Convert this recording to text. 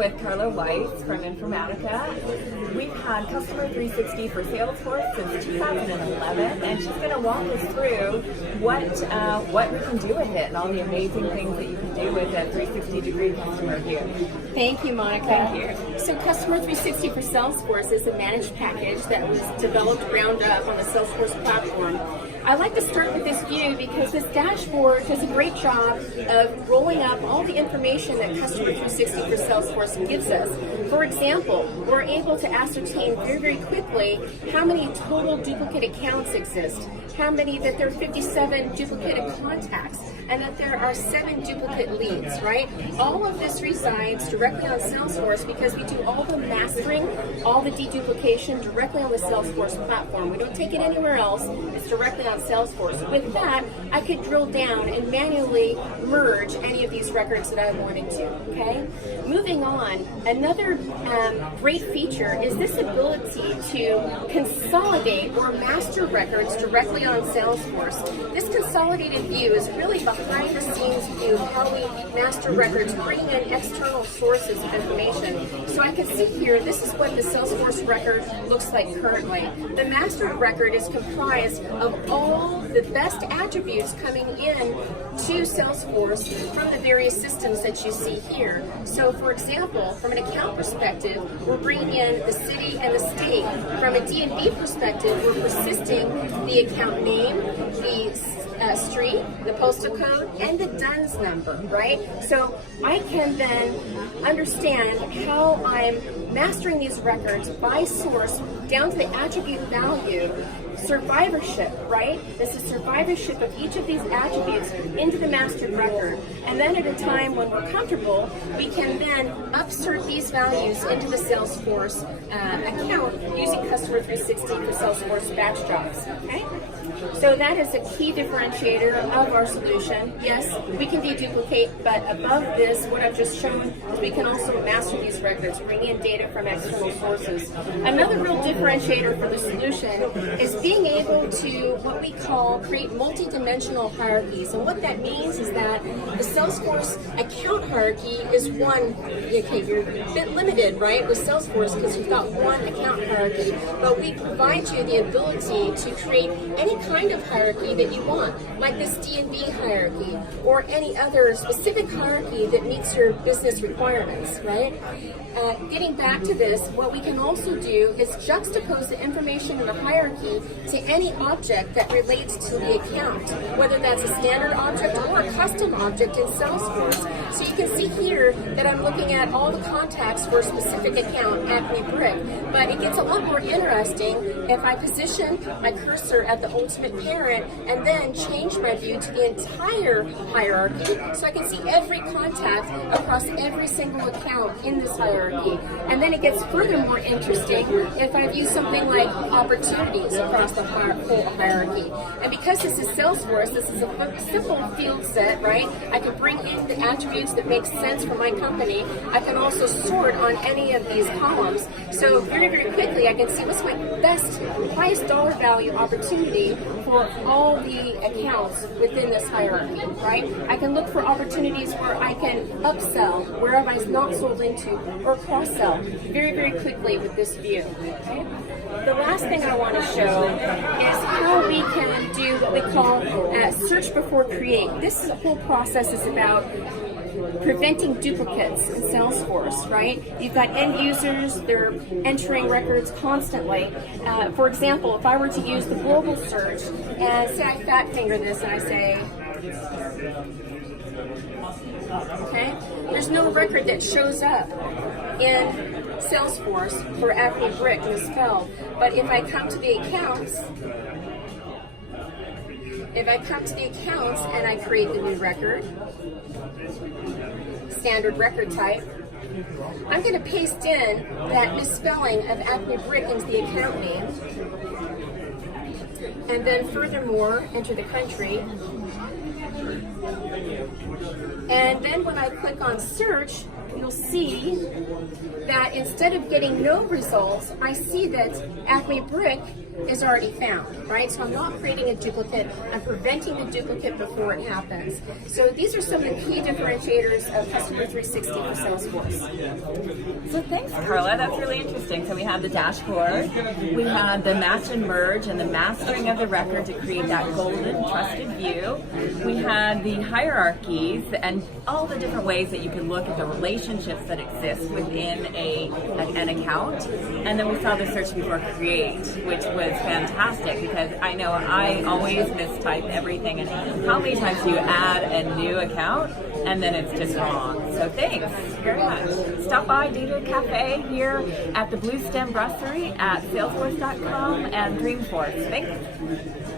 with Carla Weiss from Informatica. We've had Customer 360 for Salesforce since 2011, and she's going to walk us through what we can do with it and all the amazing things that you can do with a 360-degree customer view. Thank you, Monica. Thank you. So Customer 360 for Salesforce is a managed package that was developed ground up on the Salesforce platform. I like to start with this view because this dashboard does a great job of rolling up all the information that Customer 360 for Salesforce gives us. For example, we're able to ascertain very, very quickly how many total duplicate accounts exist, how many that there are 57 duplicated contacts, and that there are 7 duplicate leads, right? All of this resides directly on Salesforce because we do all the mastering, all the deduplication directly on the Salesforce platform. We don't take it anywhere else. It's directly on Salesforce. With that, I could drill down and manually merge any of these records that I wanted to, okay? Moving on, another great feature is this ability to consolidate or master records directly on Salesforce. This consolidated view is really behind the scenes view of how we master records, bringing in external sources of information. So I can see here, this is what the Salesforce record looks like currently. The master record is comprised of all the best attributes coming in to Salesforce from the various systems that you see here. So for example, from an account perspective, we're bringing in the city and the state. From a D&B perspective, we're persisting the account name, the street, the postal code, and the DUNS number, right? So I can then understand how I'm mastering these records by source down to the attribute value, survivorship, right? This is survivorship of each of these attributes into the mastered record. And then at a time when we're comfortable, we can then upsert these values into the Salesforce account using Customer 360 for Salesforce batch jobs, okay? So that is a key differentiator of our solution. Yes, we can deduplicate, but above this, what I've just shown is we can also master these records, bring in data from external sources. Another real differentiator for the solution is being able to, what we call, create multi-dimensional hierarchies. And what that means is that the Salesforce account hierarchy is one, okay, you're a bit limited, right, with Salesforce because you've got one account hierarchy, but we provide you the ability to create any kind of hierarchy that you want, like this D&B hierarchy, or any other specific hierarchy that meets your business requirements, right? Getting back to this, what we can also do is juxtapose the information in the hierarchy to any object that relates to the account, whether that's a standard object or a custom object in Salesforce. So you can see here that I'm looking at all the contacts for a specific account, Acme Brick, but it gets a lot more interesting if I position my cursor at the ultimate parent and then change my view to the entire hierarchy so I can see every contact across every single account in this hierarchy. And then it gets further more interesting if I view something like opportunities across the whole hierarchy. And because this is Salesforce, this is a simple field set, right? I can bring in the attributes that make sense for my company. I can also sort on any of these columns. So very, very quickly, I can see what's my best, highest dollar value opportunity for all the accounts within this hierarchy, right? I can look for opportunities where I can upsell, where have I not sold into, or cross-sell very, very quickly with this view. Okay? The last thing I want to show is how we can do what we call search before create. This whole process is about preventing duplicates in Salesforce, right? You've got end users, they're entering records constantly. For example, if I were to use the global search and say I fat finger this and I say, okay, there's no record that shows up in Salesforce for Acme Brick misspelled. But if I come to the accounts, and I create the new record, standard record type, I'm going to paste in that misspelling of Acme Brick into the account name, and then furthermore enter the country, And then when I click on search, you'll see that instead of getting no results, I see that Acme Brick is already found, right? So I'm not creating a duplicate, I'm preventing the duplicate before it happens. So these are some of the key differentiators of Customer 360 for Salesforce. So thanks, Carla. That's really interesting. So we had the dashboard, we had the match and merge and the mastering of the record to create that golden trusted view. We had the hierarchies and all the different ways that you can look at the relationships that exist within an account. And then we saw the search before create, which was fantastic because I know I always mistype everything. And how many times do you add a new account and then it's just wrong? So thanks very much. Stop by Data Cafe here at the Blue Stem Brasserie at salesforce.com and Dreamforce. Thanks.